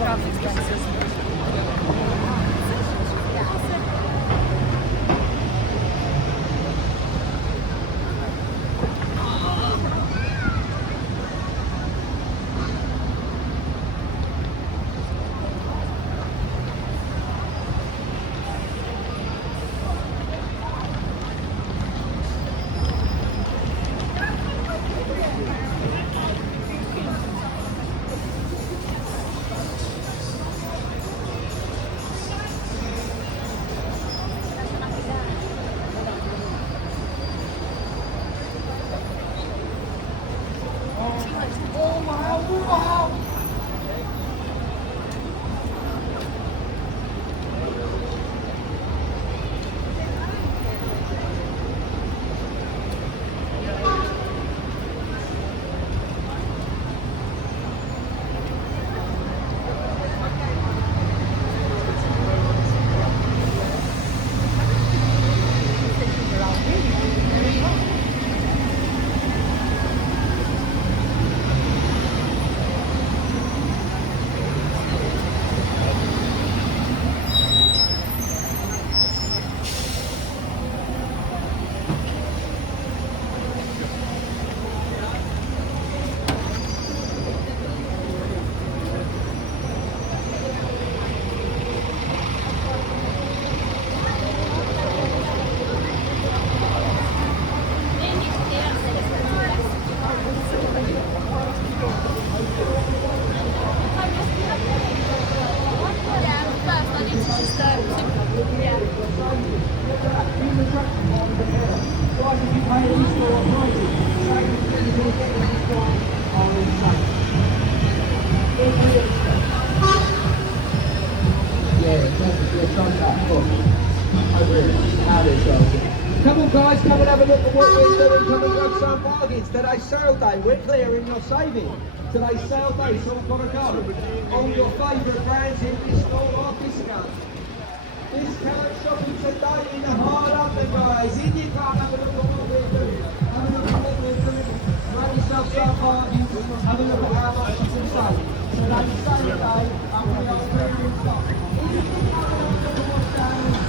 Craft expenses. Come on guys, come and have a look at what we're doing. Come and grab some bargains. Today's sale day, we're clearing your saving. Today's sale day, so we've got to go. All your favourite brands in this store are discount. Discount shopping today in the hard under guys. In you go, have a look at what we're doing. Have a look at what we're doing. Grab yourself some bargains. Have a look at how much you can save. Today's sale day, and we are clearing stock. If you think have a look at what's down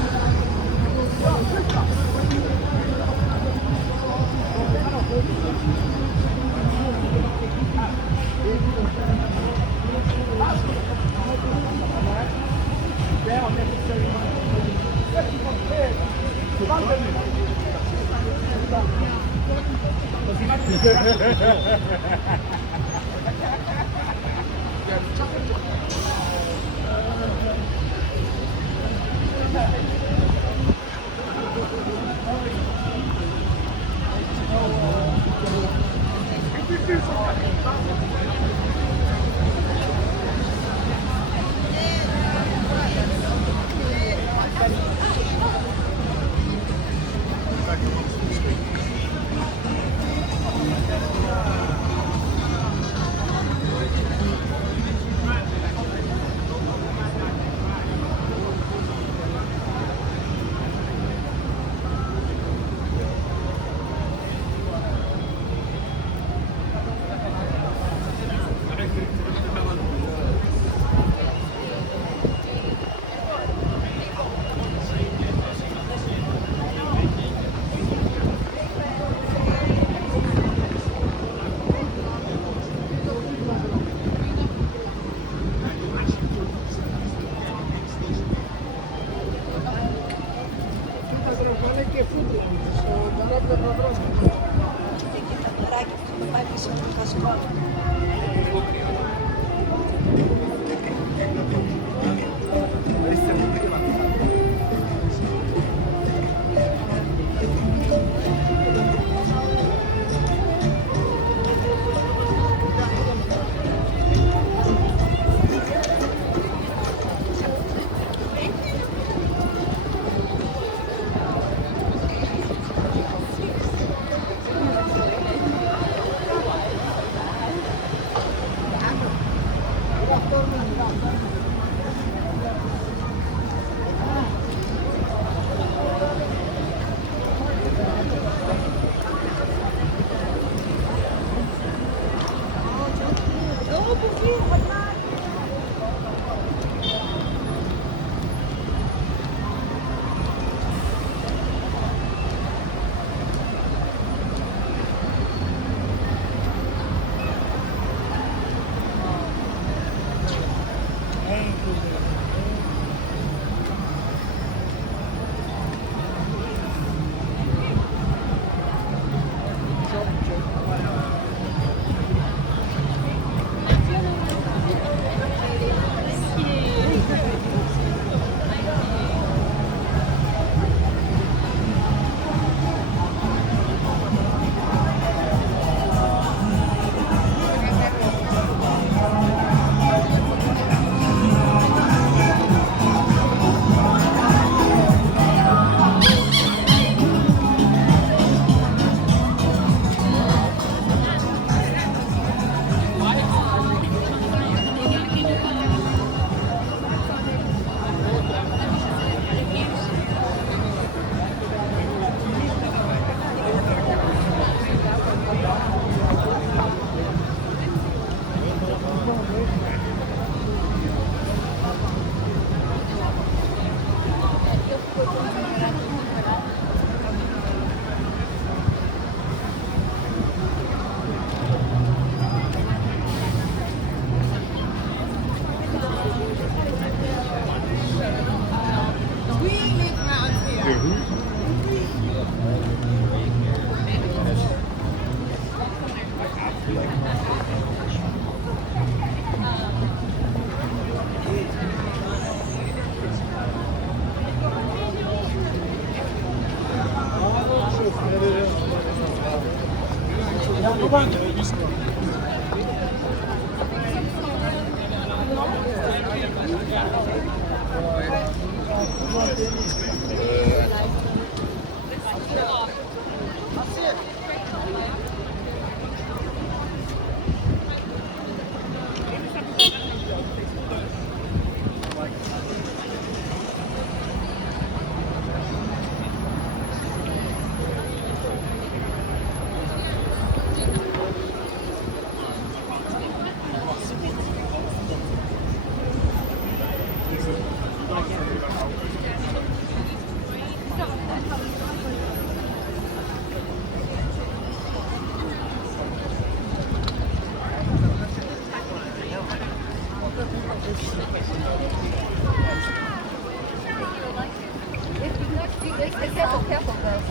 Careful, careful, girl.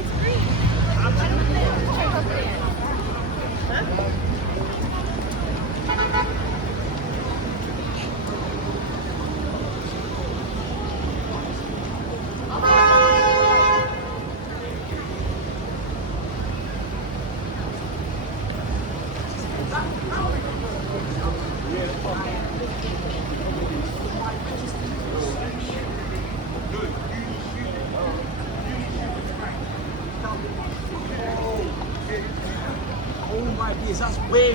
Oh my days, that's way